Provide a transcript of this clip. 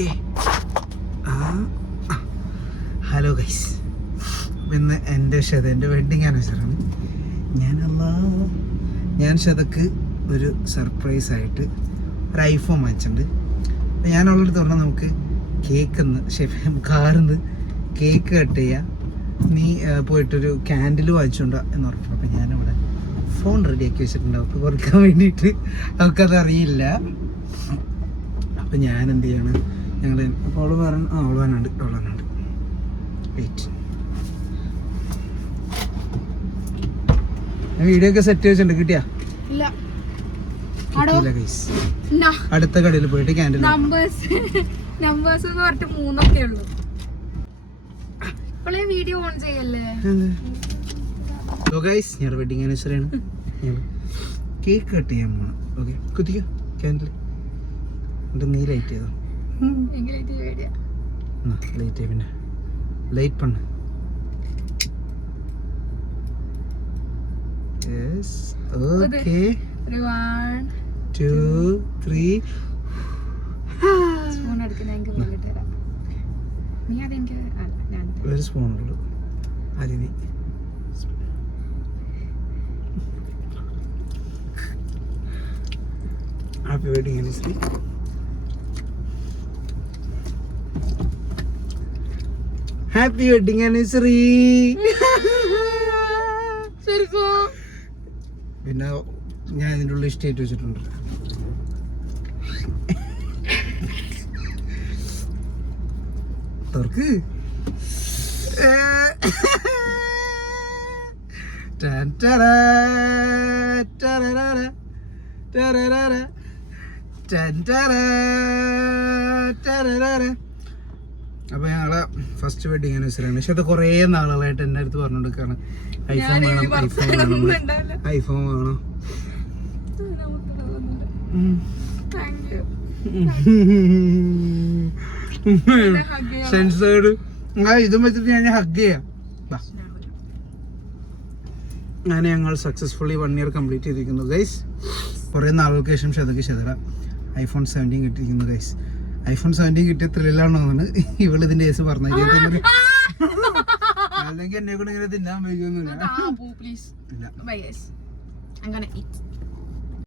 Okay. Hello guys, ഇന്ന് എൻ്റെ wedding ആനിവേഴ്സറിയാണ്. ഞാൻ ഷതക്ക് ഒരു സർപ്രൈസായിട്ട് ഒരു ഐഫോൺ വാങ്ങിച്ചിട്ടുണ്ട്. അപ്പം ഞാൻ അവളോട് പറഞ്ഞാൽ നമുക്ക് കാറിന്ന് കേക്ക് കട്ട് ചെയ്യാം, നീ പോയിട്ടൊരു ക്യാൻഡിൽ വാങ്ങിച്ചുകൊണ്ടോ എന്ന് പറഞ്ഞു. അപ്പം ഞാനവിടെ ഫോൺ റെഡിയാക്കി വെച്ചിട്ടുണ്ട് അവൾക്ക് കൊടുക്കാൻ വേണ്ടിയിട്ട്. അവൾക്കത് അറിയില്ല. അപ്പം ഞാൻ എന്ത് ചെയ്യണം, ഞങ്ങൾ അപ്പോൾ അവൾ പറഞ്ഞു അവൾ വന്നുണ്ട് വെയിറ്റ്. വീഡിയോ ഒക്കെ സെറ്റ് വെച്ചിട്ടുണ്ട്, കിട്ടിയാ? അടുത്ത കടയിൽ പോയിട്ട് ക്യാൻഡിൽ വീഡിയോ ഓൺ ചെയ്യല്ലേ. ഞങ്ങളുടെ വെഡിങ് ആനിവേഴ്സറിയാണ്. കേക്ക് കട്ട് ചെയ്യാൻ പോകണം. ഓക്കെ, കുത്തിക്കോ ക്യാൻഡിൽ. നീ ലൈറ്റ് ചെയ്തോ? ലൈറ്റ് പിന്നെ ലൈറ്റ് പണ്ണ്. Yes, okay. 1 2 3 സ്പൂൺ എടുക്കുന്ന നീ അതെനിക്ക് ഒരു സ്പൂണുള്ളൂ. അതിന് happy wedding anniversary. Happy wedding anniversary. പിന്നെ ഞാൻ ഇതിൻ്റെ ഉള്ളിൽ സ്റ്റേറ്റ് വെച്ചിട്ടുണ്ട്. തുറക്ക്. അപ്പൊ ഞങ്ങളെ ഫസ്റ്റ് വെഡിങ് ആനിവേഴ്സറിയാണ്. പക്ഷെ അത് കുറേ നാളുകളായിട്ട് എൻ്റെ അടുത്ത് പറഞ്ഞുകൊടുക്കാണ് ഐഫോൺ വേണം. സെൻസേർഡ് ഇതും വെച്ചിട്ട് ഞാൻ ഹഗ് ചെയ്യാം. അങ്ങനെ ഞങ്ങൾ സക്സസ്ഫുള്ളി 1 ഇയർ കംപ്ലീറ്റ് ചെയ്തിരിക്കുന്നു ഗൈസ്. കുറേ നാളുകൾക്ക് ശേഷം ഷെതറ iPhone 17 കിട്ടിയിരിക്കുന്നു ഗൈസ്. iPhone 17 കിട്ടിയ ത്രില്ലാണോന്നാണ് ഇവള് ഇതിന്റെ കേസ് പറഞ്ഞത്. അല്ലെങ്കിൽ എന്നെ കൂടെ ഇങ്ങനെ തിന്നാൻ വൈകുന്നില്ല.